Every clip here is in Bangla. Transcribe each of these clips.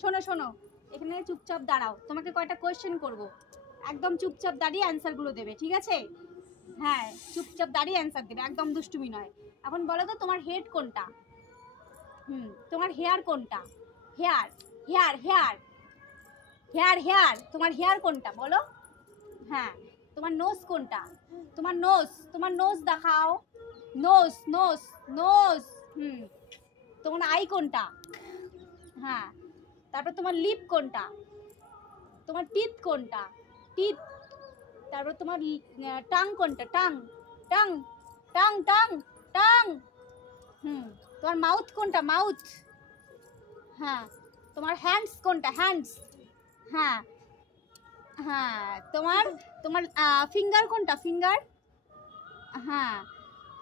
শোনো শোনো, এখানে চুপচাপ দাঁড়াও, তোমাকে কয়টা কোয়েশ্চেন করব, একদম চুপচাপ দাঁড়িয়ে অ্যান্সারগুলো দেবে, ঠিক আছে? হ্যাঁ, চুপচাপ দাঁড়িয়ে অ্যান্সার দেবে, একদম দুষ্টুমি নয়। এখন বলো তো তোমার হেড কোনটা? তোমার হেয়ার কোনটা? Hair hair hair hair hair তোমার হেয়ার কোনটা বলো? হ্যাঁ, তোমার নোজ কোনটা? তোমার নোজ দেখাও, নোজ নোজ নোজ। তোমার আই কোনটা? হ্যাঁ, তারপর তোমার লিপ কোনটা? তোমার টিথ কোনটা? টিথ। তারপর তোমার টাং কোনটা? Tongue tongue tongue tongue tongue. তোমার মাউথ কোনটা? মাউথ। হ্যাঁ, তোমার হ্যান্ডস কোনটা? হ্যান্ডস। হ্যাঁ হ্যাঁ, তোমার তোমার ফিঙ্গার কোনটা? ফিঙ্গার। হ্যাঁ,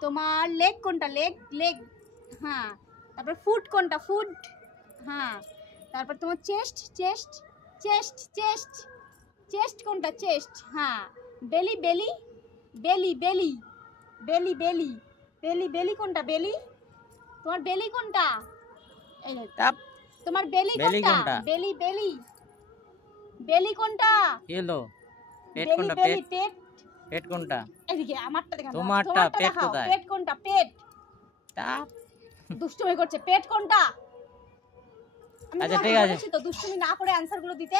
তোমার লেগ কোনটা? Leg leg. হ্যাঁ, তারপর ফুট কোনটা? ফুট। হ্যাঁ, তারপর তোমার chest chest chest chest chest কোনটা? চেস্ট। হ্যাঁ, বেলি বেলি বেলি বেলি বেলি বেলি বেলি বেলি কোনটা? বেলি। তোমার বেলি কোনটা? এই তোমার বেলি কোনটা? বেলি বেলি বেলি কোনটা? এলো পেট কোনটা? বেলি পেট। পেট কোনটা? এদিকে আমারটা দেখা, তোমারটা পেট কোথায়? পেট কোনটা? পেট। দুষ্টুমি করছে, পেট কোনটা? আচ্ছা ঠিক আছে, তো দুষ্টুমি না করে অ্যানসারগুলো দিতে।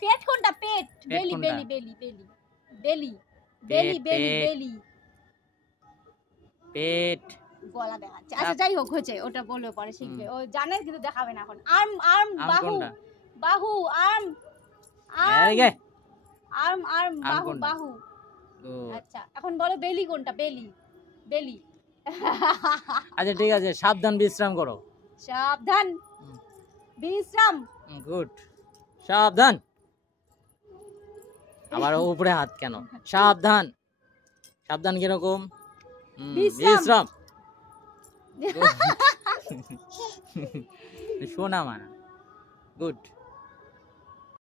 পেট কোনটা? পেট। বেলি বেলি বেলি বেলি বেলি বেলি বেলি বেলি পেট। গলা দেখাচ্ছে। আচ্ছা যাই হোক, হয়েছে, ওটা বলবে পরে, শিখবে। ও জানে কিন্তু দেখাবে না এখন। আর্ম আর্ম বাহু বাহু আর্ম আর্ম আর্ম আর্ম বাহু বাহু। আচ্ছা এখন বলো বেলি কোনটা? বেলি বেলি। আচ্ছা ঠিক আছে, সাবধান বিশ্রাম করো। সাবধান বিশ্রাম। গুড, সাবধান। আবার উপরে হাত কেন? সাবধান সাবধান কিরকম? বিশ্রাম। শোনা মানা। গুড।